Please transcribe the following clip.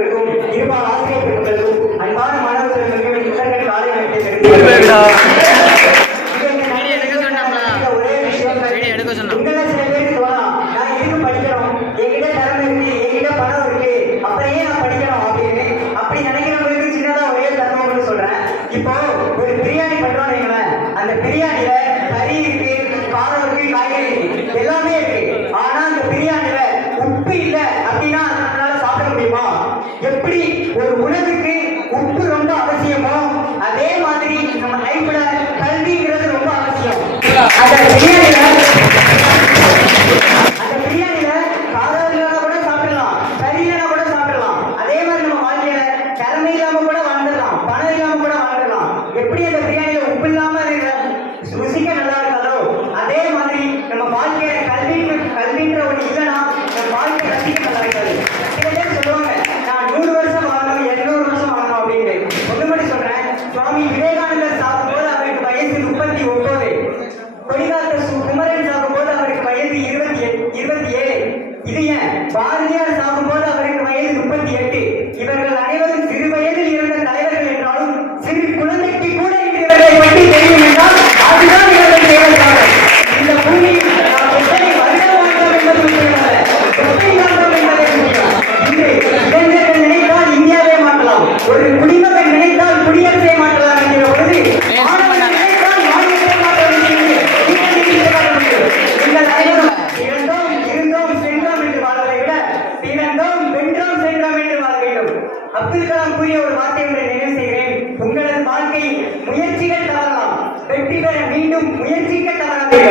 பெருமக்களுக்கும் இருபால் ஆசிரியர் பெருமக்களுக்கும் அன்பான மாணவ செல்வங்களுக்கும் இத்தனை காலை ஒரே விஷயம் உங்களை சில பேருக்கு தோணலாம், நான் இதுக்கு படிக்கணும், என்கிட்ட திறமை இருக்கு, என்கிட்ட பணம் இருக்கு, அப்புறம் ஏன் நான் படிக்கணும் அப்படின்னு. அப்படி நினைக்கிறவங்களுக்கு சின்னதா ஒரே தத்துவம்னு சொல்றேன். இப்போ ஒரு பிரியாணி பண்றோம்னு வைங்களேன், அந்த பிரியாணியில கறி இருக்கு, காரம் இருக்கு, காய்கறி இருக்கு, எல்லாமே இருக்கு. ஆனா அந்த பிரியாணியில உப்பு இல்ல அப்படின்னா நம்மளால சாப்பிட முடியுமா? எப்படி ஒரு உணவுக்கு உப்பு ரொம்ப அவசியமோ அதே மாதிரி நம்ம லைஃப்ல கல்விங்கிறது ரொம்ப அவசியம். அந்த பிரியாணியில காரம் இல்லாம கூட சாப்பிடலாம், கறி இல்லாம கூட சாப்பிடலாம். அதே மாதிரி நம்ம வாழ்க்கையில திறமை இல்லாம கூட வாழ்ந்துடலாம், பணம் இல்லாம கூட வாழ்ந்துடலாம். எப்படி அந்த பிரியாணியில உப்பு இல்லாம ருசிக்க நல்லா இருக்காதோ அதே மாதிரி நம்ம வாழ்க்கையில கல்வின்ற ஒண்ணு இல்லைன்னா நம்ம வாழ்க்கை ரசிக்க நல்லா இருக்காது. சில பேர் சொல்லுவாங்க, நான் 100 வருஷம் வாழணும், 200 வருஷம் வாழணும் அப்படின்னு. ஒண்ணு மட்டும் சொல்றேன், சுவாமி விவேகானந்தர் சாப்பிடும்போது அவருக்கு வயசு 39, கொடிகாத்த குமரன் சாப்பிடும்போது அவருக்கு வயது 27. இது ஏன் பாரதியார் சாப்பிடும்போது அவருக்கு வயது 38. இவர்கள் அனைவரும் சிறு வயதில் இருந்த தலைவர்கள் என்றாலும் சிறு குழந்தைக்கு கூட இவர்களை பற்றி தெரியும் என்றால் அதுதான் இவர்கள் தேவையான இந்த பூமியில் நாம் எத்தனை வருடம் வாழ்ந்தோம் என்பது முக்கியமல்ல, எப்படி வாழ்ந்தோம் என்பதே முக்கியம். இன்று இளைஞர்கள் நினைத்தால் இந்தியாவை மாற்றலாம், ஒரு குடிமகன் நினைத்தால் குடியரசை மாற்றலாம் என்கிற பொழுது மாணவர்கள் நினைத்தால் மாநிலத்தை மாற்ற முடியும். நீங்கள் அனைவரும் இழந்தோம், இருந்தோம், சென்றோம் என்று வாழ்வதை விட பிறந்தோம், வென்றோம், சென்றோம் என்று வாழ வேண்டும். அப்துல் கலாம் கூறிய ஒரு வார்த்தை ஒன்றை நினைவு செய்கிறேன். உங்களது வாழ்க்கை முயற்சிகள் தவறலாம், வெற்றி பெற மீண்டும் முயற்சிக்க தவறாதீர்கள்.